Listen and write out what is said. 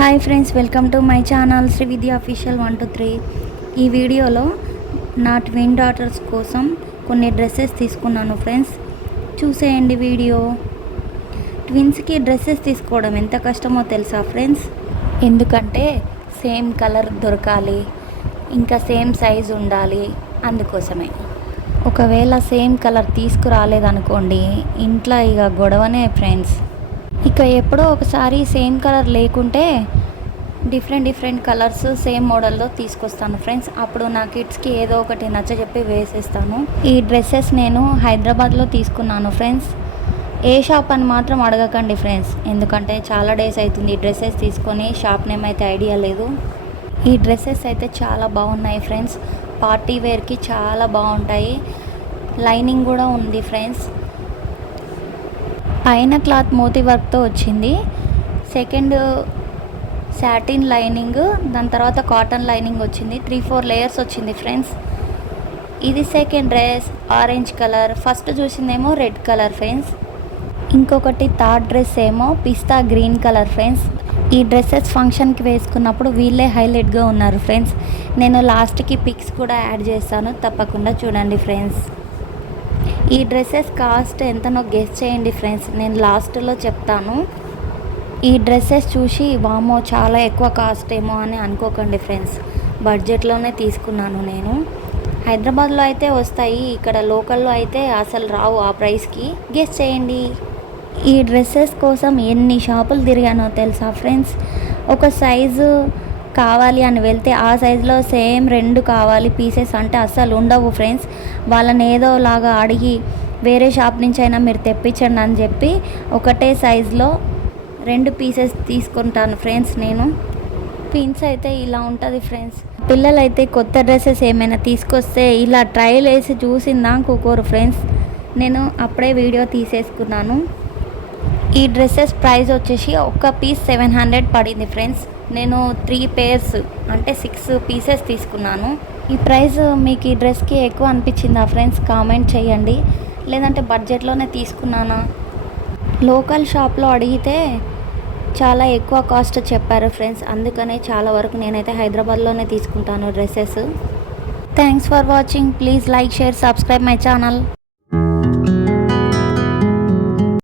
Hi friends, welcome to my channel Sri Vidya official 123. ఈ వీడియోలో నా ట్విన్ డాటర్స్ కోసం కొన్ని డ్రెస్సెస్ తీసుకున్నాను ఫ్రెండ్స్. చూసేయండి వీడియో. ట్విన్స్కి డ్రెస్సెస్ తీసుకోవడం ఎంత కష్టమో తెలుసా ఫ్రెండ్స్? ఎందుకంటే సేమ్ కలర్ దొరకాలి, ఇంకా సేమ్ సైజ్ ఉండాలి. అందుకోసమే ఒకవేళ సేమ్ కలర్ తీసుకురాలేదనుకోండి, ఇంట్లో ఇక గొడవనే ఫ్రెండ్స్. ఇక ఎప్పుడో ఒకసారి సేమ్ కలర్ లేకుంటే డిఫరెంట్ కలర్స్ సేమ్ మోడల్లో తీసుకొస్తాను ఫ్రెండ్స్. అప్పుడు నా కిడ్స్కి ఏదో ఒకటి నచ్చజెప్పి వేసేస్తాను. ఈ డ్రెస్సెస్ నేను హైదరాబాద్లో తీసుకున్నాను ఫ్రెండ్స్. ఏ షాప్ అని మాత్రం అడగకండి ఫ్రెండ్స్, ఎందుకంటే చాలా డేస్ అవుతుంది ఈ డ్రెస్సెస్ తీసుకొని. షాప్ నేమ్ అయితే ఐడియా లేదు. ఈ డ్రెస్సెస్ అయితే చాలా బాగున్నాయి ఫ్రెండ్స్. పార్టీ వేర్కి చాలా బాగుంటాయి. లైనింగ్ కూడా ఉంది ఫ్రెండ్స్. పైన క్లాత్ మోతీ వర్క్తో వచ్చింది. సెకండ్ సాటిన్ లైనింగ్, దాని తర్వాత కాటన్ లైనింగ్ వచ్చింది. 3-4 లేయర్స్ వచ్చింది ఫ్రెండ్స్. ఇది second dress orange colour. First చూసిందేమో రెడ్ కలర్ ఫ్రెండ్స్. ఇంకొకటి థర్డ్ డ్రెస్ ఏమో పిస్తా గ్రీన్ కలర్ ఫ్రెండ్స్. ఈ డ్రెస్సెస్ ఫంక్షన్కి వేసుకున్నప్పుడు వీళ్ళే హైలైట్గా ఉన్నారు ఫ్రెండ్స్. నేను లాస్ట్కి పిక్స్ కూడా యాడ్ చేస్తాను, తప్పకుండా చూడండి ఫ్రెండ్స్. ఈ డ్రెస్సెస్ కాస్ట్ ఎంతనో గెస్ చేయండి ఫ్రెండ్స్, నేను లాస్ట్లో చెప్తాను. ఈ డ్రెస్సెస్ చూసి వామో చాలా ఎక్కువ కాస్ట్ ఏమో అని అనుకోకండి ఫ్రెండ్స్. బడ్జెట్లోనే తీసుకున్నాను నేను. హైదరాబాద్లో అయితే వస్తాయి, ఇక్కడ లోకల్లో అయితే అసలు రావు ఆ ప్రైస్కి. గెస్ చేయండి. ఈ డ్రెస్సెస్ కోసం ఎన్ని షాపులు తిరిగానో తెలుసా ఫ్రెండ్స్. ఒక సైజు కావాలి అని వెళ్తే ఆ సైజులో సేమ్ 2 కావాలి పీసెస్ అంటే అస్సలు ఉండవు ఫ్రెండ్స్. వాళ్ళని ఏదోలాగా అడిగి వేరే షాప్ నుంచి అయినా మీరు తెప్పించండి అని చెప్పి ఒకటే సైజులో 2 పీసెస్ తీసుకుంటాను ఫ్రెండ్స్ నేను. పిన్స్ అయితే ఇలా ఉంటుంది ఫ్రెండ్స్. పిల్లలైతే కొత్త డ్రెస్సెస్ ఏమైనా తీసుకొస్తే ఇలా ట్రయల్ వేసి చూసిందా కూకోరు ఫ్రెండ్స్. నేను అప్పుడే వీడియో తీసేసుకున్నాను. ఈ డ్రెస్సెస్ ప్రైస్ వచ్చేసి ఒక్క పీస్ 700 పడింది ఫ్రెండ్స్. నేను 3 పేర్స్ అంటే 6 పీసెస్ తీసుకున్నాను. ఈ ప్రైస్ మీకు ఈ డ్రెస్కి ఎక్కువ అనిపించిందా ఫ్రెండ్స్? కామెంట్ చేయండి. లేదంటే బడ్జెట్లోనే తీసుకున్నానా? లోకల్ షాప్లో అడిగితే చాలా ఎక్కువ కాస్ట్ చెప్పారు ఫ్రెండ్స్. అందుకనే చాలా వరకు నేనైతే హైదరాబాద్లోనే తీసుకుంటాను dresses. Thanks for watching. Please like, share, subscribe my channel.